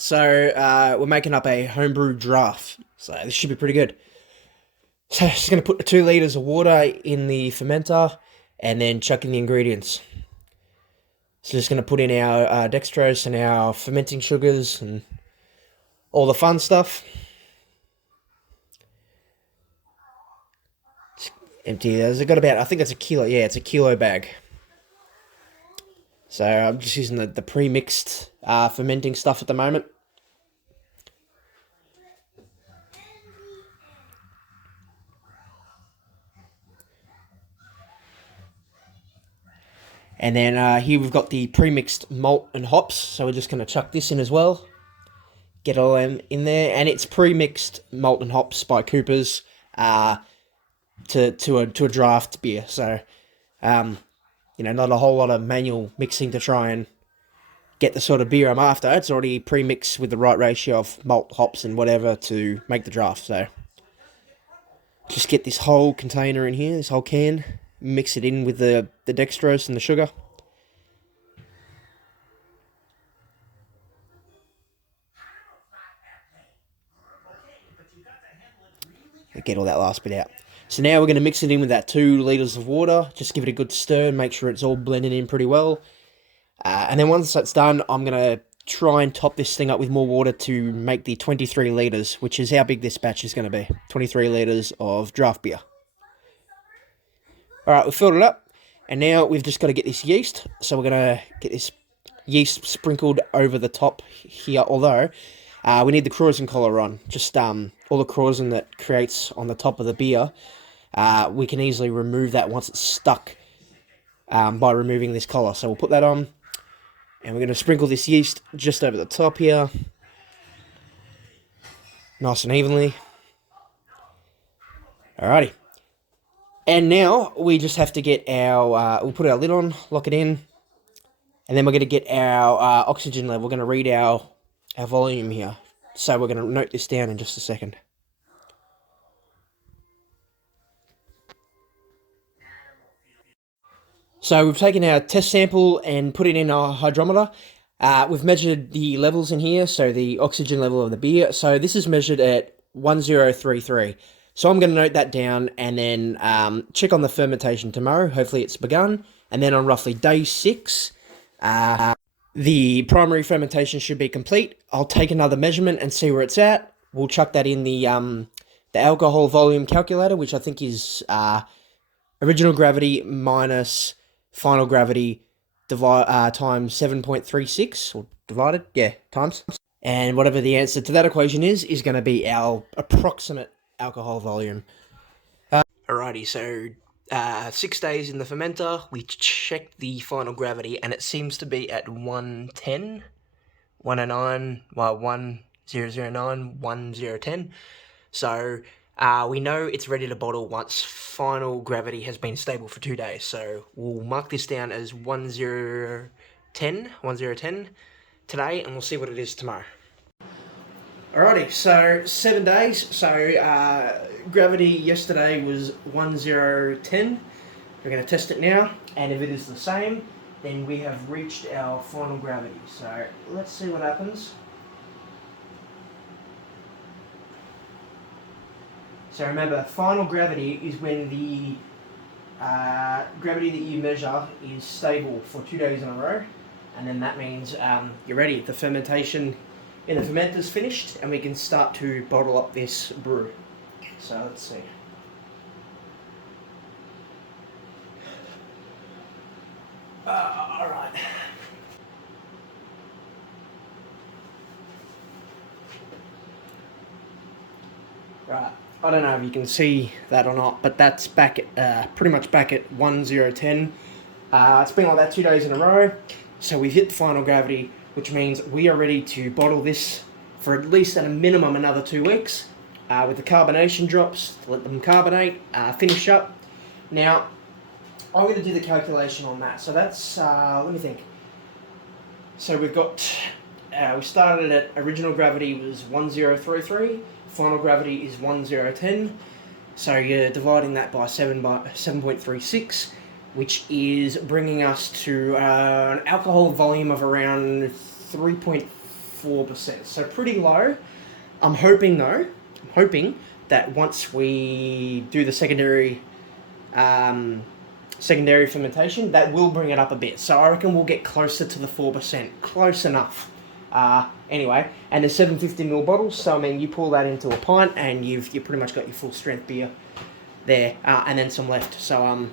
Alright, so we're making up a homebrew draft. So this should be pretty good. So just going to put the 2 litres of water in the fermenter and then chuck in the ingredients. So just going to put in our dextrose and our fermenting sugars and all the fun stuff. Just empty. There's got about, I think that's a kilo. Yeah, it's a kilo bag. So I'm just using the pre-mixed fermenting stuff at the moment. And then here we've got the pre-mixed malt and hops, so we're just going to chuck this in as well. Get all them in there, and it's pre-mixed malt and hops by Cooper's to a draft beer. So, not a whole lot of manual mixing to try and get the sort of beer I'm after. It's already pre-mixed with the right ratio of malt, hops, and whatever to make the draft. So, just get this whole container in here, this whole can. Mix it in with the dextrose and the sugar. Get all that last bit out. So now we're going to mix it in with that 2 litres of water. Just give it a good stir and make sure it's all blended in pretty well. And then once that's done, I'm going to try and top this thing up with more water to make the 23 litres, which is how big this batch is going to be. 23 litres of draft beer. Alright, we've filled it up. And now we've just got to get this yeast. So we're going to get this yeast sprinkled over the top here. Although, we need the krausen collar on. Just all the krausen that creates on the top of the beer. We can easily remove that once it's stuck by removing this collar. So we'll put that on. And we're going to sprinkle this yeast just over the top here. Nice and evenly. Alrighty. And now we just have to get our, we'll put our lid on, lock it in, and then we're going to get our oxygen level. We're going to read our volume here. So we're going to note this down in just a second. So we've taken our test sample and put it in our hydrometer. We've measured the levels in here, so the oxygen level of the beer. So this is measured at 1033. So I'm going to note that down and then check on the fermentation tomorrow. Hopefully it's begun. And then on roughly day 6, the primary fermentation should be complete. I'll take another measurement and see where it's at. We'll chuck that in the alcohol volume calculator, which I think is original gravity minus final gravity times 7.36, or divided, yeah, times. And whatever the answer to that equation is going to be our approximate alcohol volume. Alrighty, so 6 days in the fermenter, we checked the final gravity, and it seems to be at 110, 109, well, 1009, 1010. So we know it's ready to bottle once final gravity has been stable for 2 days. So we'll mark this down as 1010 today, and we'll see what it is tomorrow. Alrighty, so 7 days. So gravity yesterday was 1010. We're going to test it now, and if it is the same, then we have reached our final gravity. So let's see what happens. So remember, final gravity is when the gravity that you measure is stable for 2 days in a row, and then that means you're ready. The fermentation in the fermenter's finished, and we can start to bottle up this brew. So let's see. Alright. Right. I don't know if you can see that or not, but that's back at pretty much back at 1010. It's been like that 2 days in a row, so we've hit the final gravity, which means we are ready to bottle this for at least at a minimum another 2 weeks. With the carbonation drops, let them carbonate, finish up. Now, I'm going to do the calculation on that. So that's, let me think. So we've got, we started at original gravity was 1033. Final gravity is 1010, so you're dividing that by 7.36, which is bringing us to an alcohol volume of around 3.5 4%, so pretty low. I'm hoping that once we do the secondary fermentation, that will bring it up a bit. So I reckon we'll get closer to the 4%, close enough. Anyway, and there's 750ml bottles, so I mean, you pour that into a pint, and you pretty much got your full strength beer there, and then some left. So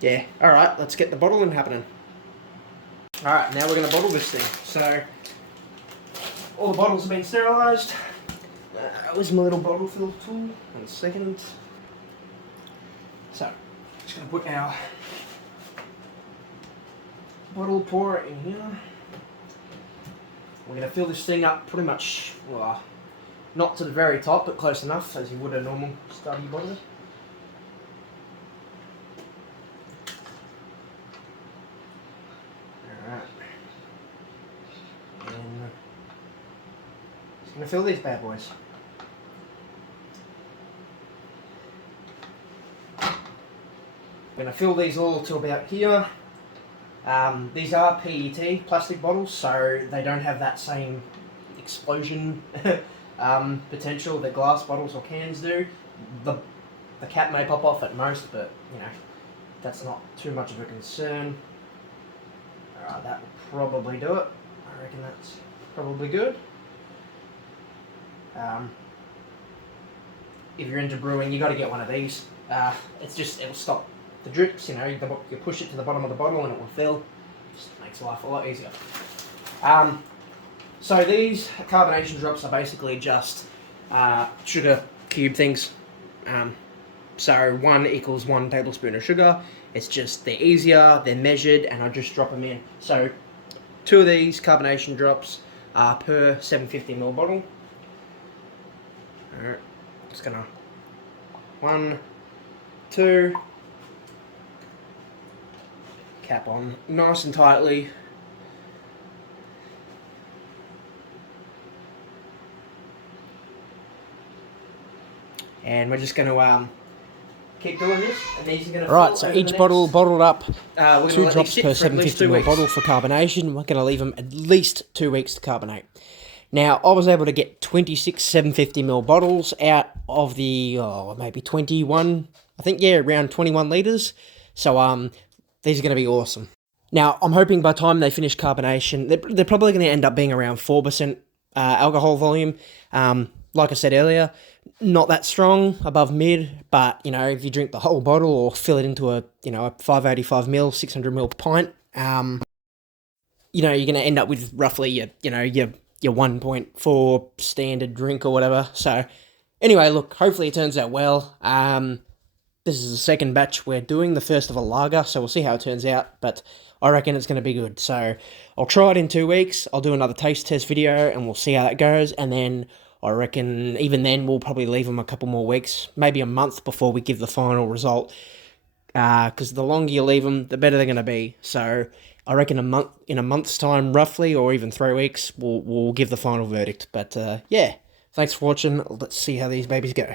yeah, all right, let's get the bottling happening. All right, now we're gonna bottle this thing. So all the bottles have been sterilised. Where's my little bottle fill tool? 1 second. So, just gonna put our bottle pourer in here. We're gonna fill this thing up pretty much, well, not to the very top, but close enough, as you would a normal study bottle. Alright. And just gonna fill these bad boys. I'm going to fill these all to about here. These are PET plastic bottles, so they don't have that same explosion potential that glass bottles or cans do. The cap may pop off at most, but you know, that's not too much of a concern. Alright, that will probably do it. I reckon that's probably good. If you're into brewing, you got to get one of these. It'll stop the drips, you know, you push it to the bottom of the bottle and it will fill. Just makes life a lot easier. So these carbonation drops are basically just sugar cube things. So 1 equals 1 tablespoon of sugar. It's just, they're easier, they're measured, and I just drop them in. So 2 of these carbonation drops per 750ml bottle. Alright, just gonna 1, 2. Cap on nice and tightly. And we're just going to keep doing this. And these are going to right, so each bottle bottled up 2 drops per 750ml bottle for carbonation. We're going to leave them at least 2 weeks to carbonate. Now, I was able to get 26 750ml bottles out of the, maybe 21, I think, yeah, around 21 litres. So, these are going to be awesome. Now, I'm hoping by the time they finish carbonation, they're probably going to end up being around 4% alcohol volume. Like I said earlier, not that strong, above mid, but, you know, if you drink the whole bottle or fill it into a 585ml, 600ml pint, you know, you're going to end up with roughly your 1.4 standard drink or whatever. So, anyway, look, hopefully it turns out well. This is the second batch we're doing, the first of a lager, so we'll see how it turns out, but I reckon it's going to be good. So I'll try it in 2 weeks, I'll do another taste test video, and we'll see how that goes, and then I reckon even then we'll probably leave them a couple more weeks, maybe a month before we give the final result, because the longer you leave them, the better they're going to be. So I reckon in a month's time, roughly, or even 3 weeks, we'll give the final verdict. But yeah, thanks for watching. Let's see how these babies go.